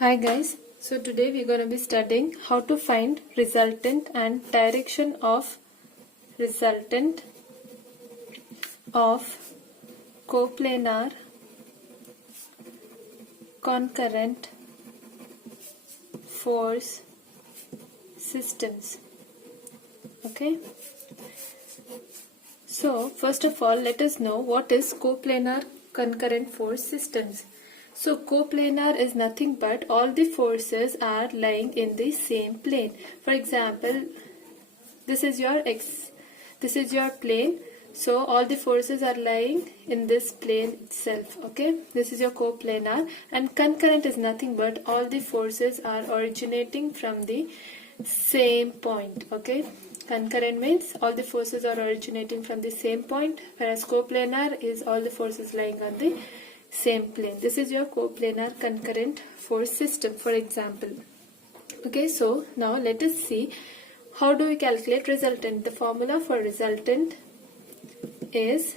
Hi guys, so today we're going to be studying how to find resultant and direction of resultant of coplanar concurrent force systems. Okay, so first of all let us know what is coplanar concurrent force systems. So coplanar is nothing but all the forces are lying in the same plane. For example, this is your plane. So all the forces are lying in this plane itself. Okay, this is your coplanar, and concurrent is nothing but all the forces are originating from the same point. Okay, concurrent means all the forces are originating from the same point, whereas coplanar is all the forces lying on the same plane. This is your coplanar concurrent force system, for example. Okay, so now let us see how do we calculate resultant. The formula for resultant is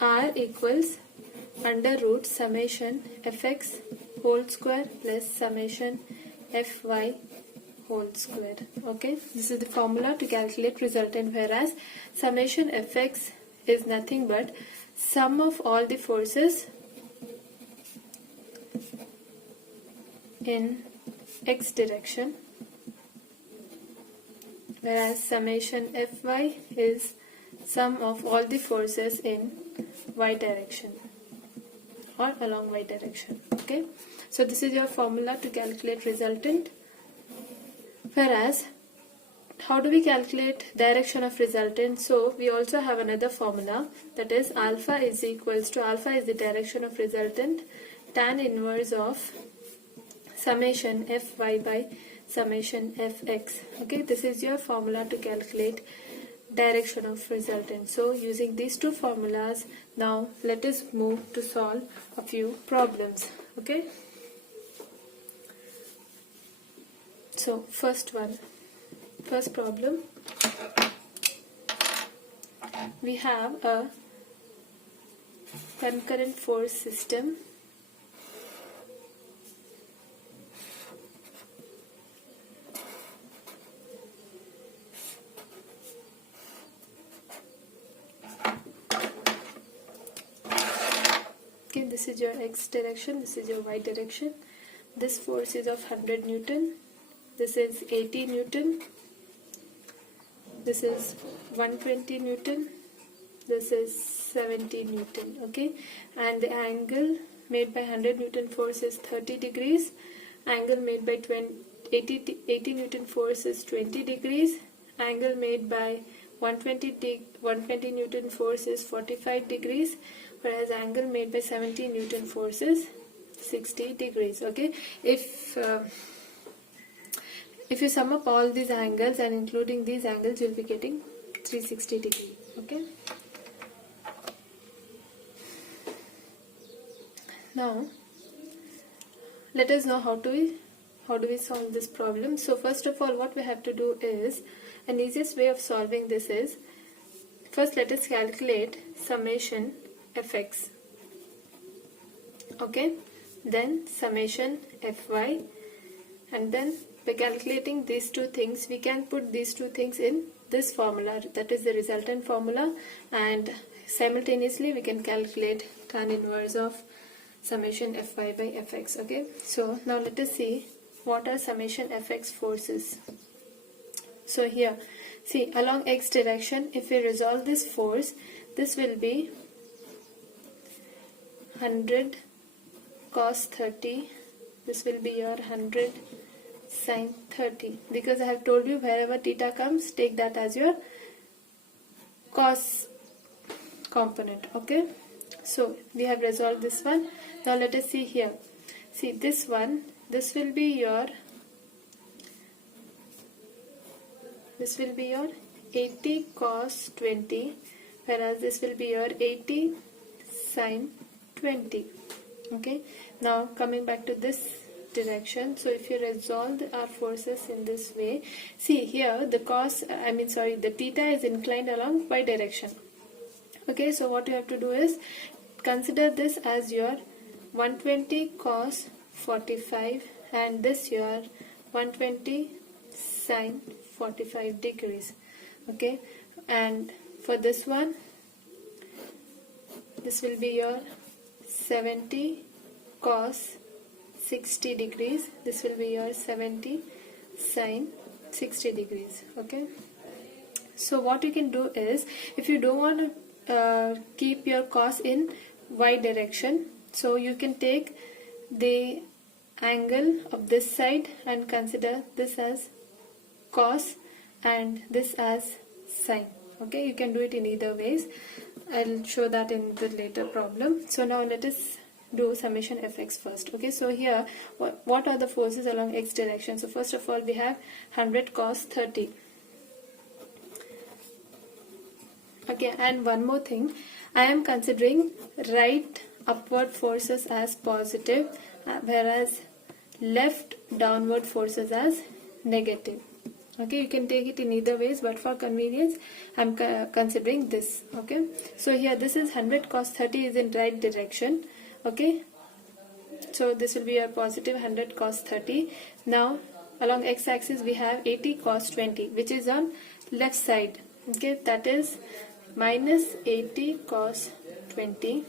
R equals under root summation fx whole square plus summation fy whole square. Okay, this is the formula to calculate resultant, whereas summation fx is nothing but sum of all the forces in x direction, whereas summation fy is sum of all the forces in y direction or along y direction. Okay, so this is your formula to calculate resultant. Whereas how do we calculate direction of resultant? So we also have another formula, that is alpha is the direction of resultant, tan inverse of summation fy by summation fx. Okay, this is your formula to calculate direction of resultant. So using these two formulas, now let us move to solve a few problems. Okay, so first problem, we have a concurrent force system okay, this is your x direction, this is your y direction. This force is of 100 Newton, this is 80 Newton, this is 120 Newton, this is 70 Newton. Okay, and the angle made by 100 Newton force is 30 degrees, angle made by 80 Newton force is 20 degrees, angle made by 120 Newton force is 45 degrees, whereas angle made by 70 Newton force is 60 degrees. Okay, if you sum up all these angles and including these angles, you'll be getting 360 degrees. Okay, now let us know how do we solve this problem. So first of all, what we have to do is, an easiest way of solving this is, first let us calculate summation fx. Okay, then summation fy, and then by calculating these two things, we can put these two things in this formula, that is the resultant formula, and simultaneously we can calculate tan inverse of summation fy by fx. Okay, so now let us see what are summation fx forces. So here, see, along x direction, if we resolve this force, this will be 100 cos 30, this will be your 100 sin 30, because I have told you wherever theta comes, take that as your cos component. Okay, so we have resolved this one. Now let us see here. See this one, this will be your 80 cos 20, whereas this will be your 80 sin 20. Okay, now coming back to this direction, so if you resolve our forces in this way, see here the theta is inclined along y direction. Okay, so what you have to do is consider this as your 120 cos 45 and this your 120 sin 45 degrees. Okay, and for this one, this will be your 70 cos 60 degrees. This will be your 70 sin 60 degrees. Okay, so what you can do is, if you don't want to keep your cos in y direction, so you can take the angle of this side and consider this as cos and this as sine. Okay, you can do it in either ways. I'll show that in the later problem. So now let us do summation fx first. Okay, so here what are the forces along x direction? So first of all we have 100 cos 30. Okay, and one more thing, I am considering right upward forces as positive, whereas left downward forces as negative. Okay, you can take it in either ways, but for convenience I'm considering this. Okay, so here this is 100 cos 30 is in right direction. Okay, so this will be your positive 100 cos 30. Now along x-axis we have 80 cos 20, which is on left side. Okay, that is minus 80 cos 20.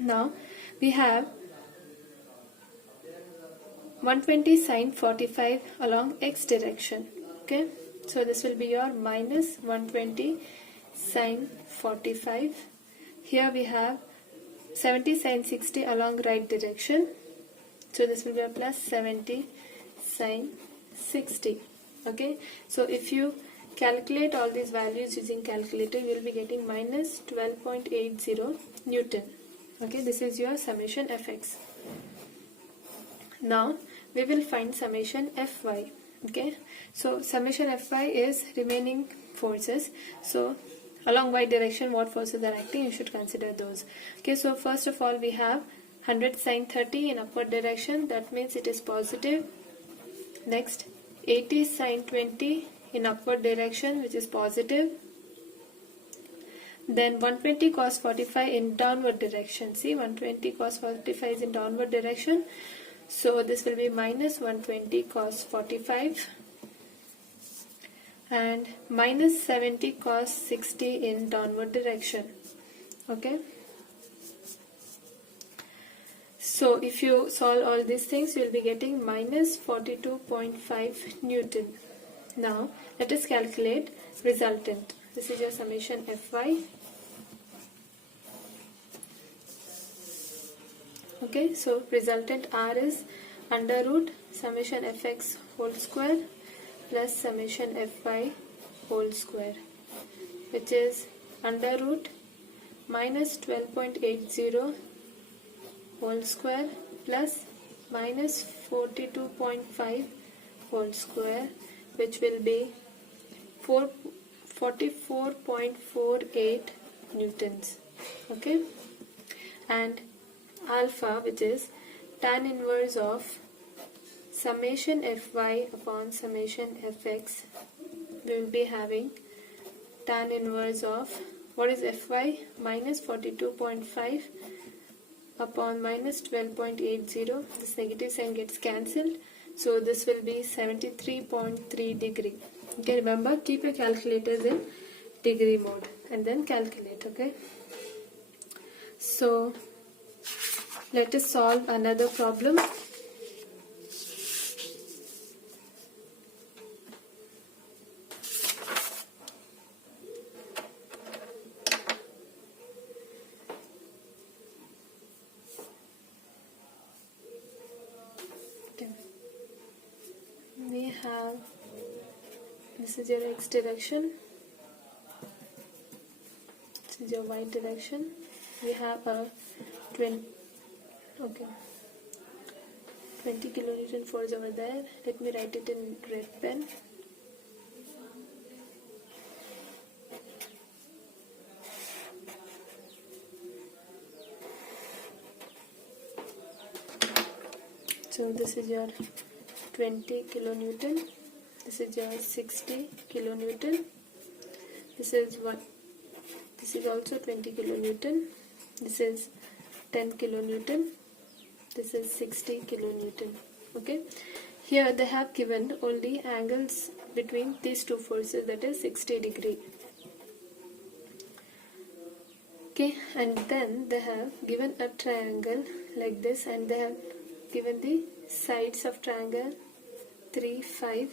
Now we have 120 sin 45 along x direction. Okay, so this will be your minus 120 sin 45. Here we have 70 sin 60 along right direction, so this will be a plus 70 sin 60. Okay, so if you calculate all these values using calculator, you will be getting minus 12.80 Newton. Okay, this is your summation fx. Now we will find summation fy. Okay, so summation fy is remaining forces. So along y direction what forces are acting, you should consider those. Okay, so first of all we have 100 sin 30 in upward direction, that means it is positive. Next 80 sin 20 in upward direction, which is positive. Then 120 cos 45 in downward direction. See, 120 cos 45 is in downward direction, so this will be minus 120 cos 45, and minus 70 cos 60 in downward direction. Okay, so if you solve all these things, you will be getting minus 42.5 Newton. Now let us calculate resultant. This is your summation fy. Okay, so resultant r is under root summation fx whole square plus summation fy whole square, which is under root minus 12.80 whole square plus minus 42.5 whole square, which will be 44.48 newtons. Okay, and alpha, which is tan inverse of summation fy upon summation fx, we will be having tan inverse of, what is fy, minus 42.5 upon minus 12.80. This negative sign gets cancelled, so this will be 73.3 degree. Okay, remember, keep your calculators in degree mode and then calculate. Okay, so let us solve another problem. We have, this is your x direction, this is your y direction. We have a 20 kilonewton force over there. Let me write it in red pen. So this is your 20 kilonewton, this is your 60 kilonewton, this is this is also 20 kilonewton, this is 10 kilonewton, this is 60 kilonewton. Okay, here they have given only angles between these two forces, that is 60 degree. Okay, and then they have given a triangle like this, and they have given the sides of triangle 3, 5,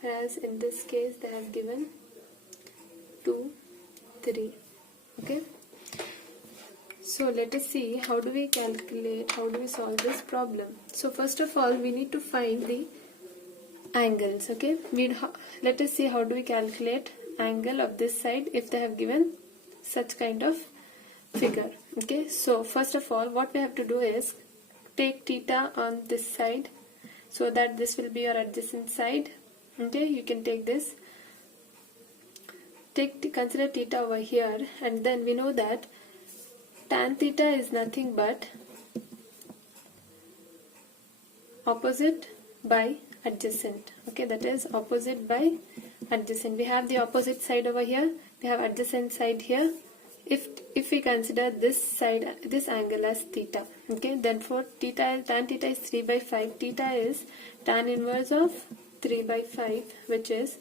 whereas in this case they have given 2, 3. Okay, so let us see how do we calculate, how do we solve this problem. So first of all we need to find the angles. Okay, let us see how do we calculate angle of this side if they have given such kind of figure. Okay, so first of all what we have to do is take theta on this side, so that this will be your adjacent side. Okay, you can take this, consider theta over here, and then we know that tan theta is nothing but opposite by adjacent. Okay, that is opposite by adjacent. We have the opposite side over here, we have adjacent side here. If we consider this side, this angle as theta, okay, then for theta, tan theta is 3 by 5, theta is tan inverse of 3 by 5, which is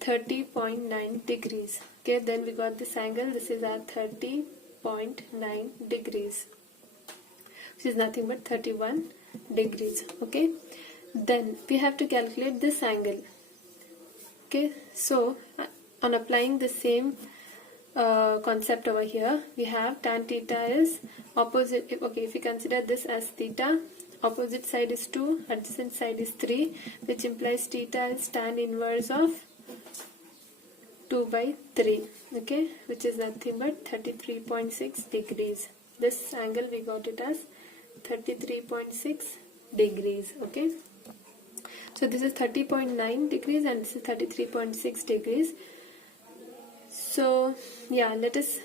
30.9 degrees. Okay, then we got this angle, this is at 30.9 degrees, which is nothing but 31 degrees. Okay, then we have to calculate this angle. Okay, so on applying the same concept over here, we have tan theta is opposite. Okay, if we consider this as theta, opposite side is 2, adjacent side is 3, which implies theta is tan inverse of 2 by 3. Okay, which is nothing but 33.6 degrees. This angle we got it as 33.6 degrees. Okay, so this is 30.9 degrees and this is 33.6 degrees. So yeah, let us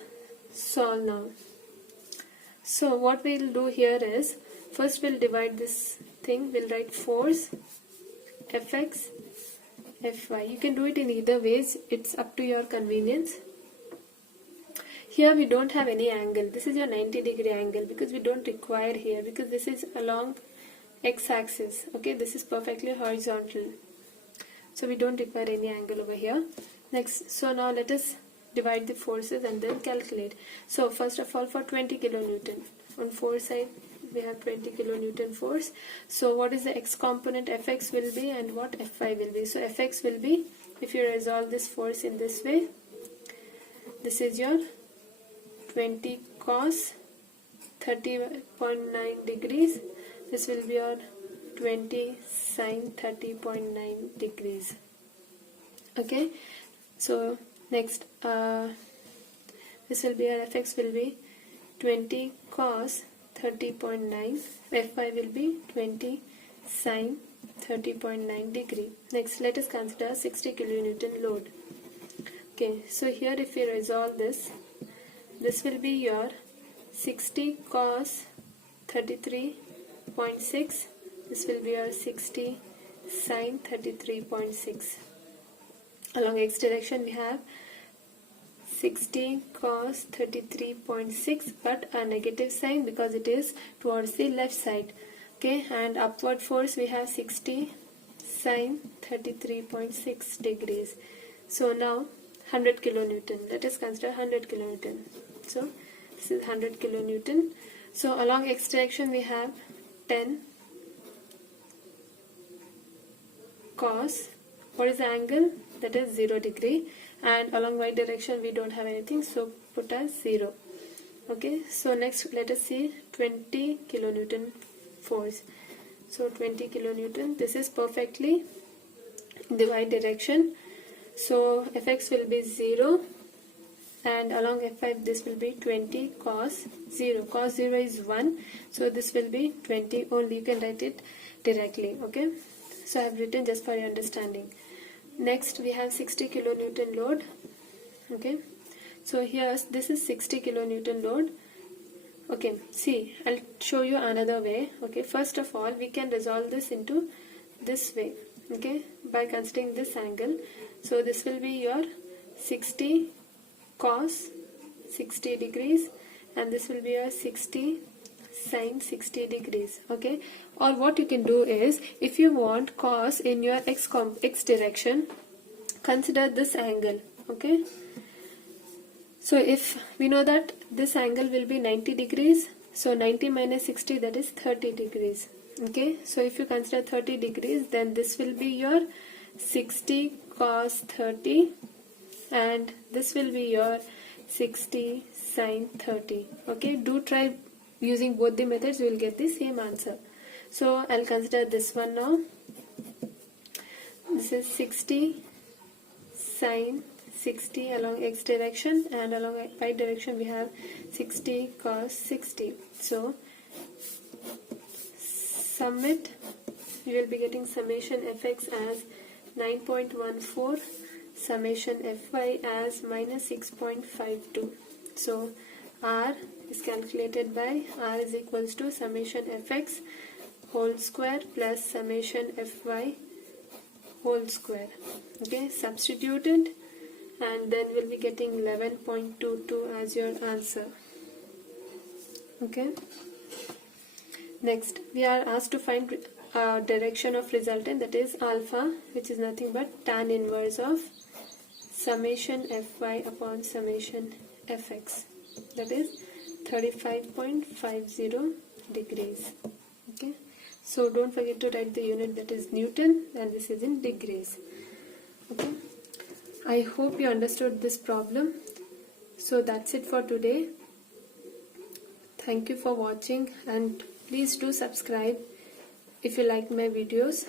solve now. So what we'll do here is, first we'll divide this thing, we'll write force Fx, Fy. You can do it in either ways, it's up to your convenience. Here we don't have any angle, this is your 90 degree angle, because we don't require here, because this is along x-axis. Okay, this is perfectly horizontal, so we don't require any angle over here. Next, so now let us divide the forces and then calculate. So first of all, for 20 kilonewton on force side we have 20 kilonewton force. So what is the x component? Fx will be, and what Fy will be. So Fx will be, if you resolve this force in this way, this is your 20 cos 30.9 degrees, this will be your 20 sin 30.9 degrees. Okay, so next this will be our Fx will be 20 cos 30.9, Fy will be 20 sin 30.9 degree. Next let us consider 60 kilonewton load. Okay, so here if we resolve this, this will be your 60 cos 33.6, this will be your 60 sin 33.6. Along x direction we have 60 cos 33.6, but a negative sign because it is towards the left side. Okay, and upward force we have 60 sin 33.6 degrees. So now 100 kilonewton. Let us consider 100 kilonewton. So this is 100 kilonewton. So along x direction we have 10 cos, what is the angle? That is 0 degree, and along y direction we don't have anything, so put as 0. Okay, so next let us see 20 kilonewton force. So 20 kilonewton, this is perfectly in the y direction, so Fx will be 0, and along Fy this will be 20 cos 0. Cos 0 is 1, so this will be 20 only. You can write it directly. Okay, so I have written just for your understanding. Next we have 60 kilonewton load. Okay, so here this is 60 kilonewton load. Okay, see, I'll show you another way. Okay, first of all we can resolve this into this way. Okay, by considering this angle, so this will be your 60 cos 60 degrees, and this will be your 60 sine 60 degrees. Okay, or what you can do is, if you want cos in your x direction, consider this angle. Okay, so if we know that this angle will be 90 degrees, so 90 minus 60, that is 30 degrees. Okay, so if you consider 30 degrees, then this will be your 60 cos 30, and this will be your 60 sine 30. Okay, do try using both the methods, you will get the same answer. So I'll consider this one now. This is 60 sine 60 along x direction, and along y direction we have 60 cos 60. So sum it, you will be getting summation fx as 9.14, summation fy as minus 6.52. So r is calculated by r is equals to summation fx whole square plus summation fy whole square. Okay, substitute it, and then we'll be getting 11.22 as your answer. Okay, next we are asked to find direction of resultant, that is alpha, which is nothing but tan inverse of summation fy upon summation fx, that is 35.50 degrees. Okay, so don't forget to write the unit, that is Newton, and this is in degrees. Okay, I hope you understood this problem. So that's it for today. Thank you for watching, and please do subscribe if you like my videos.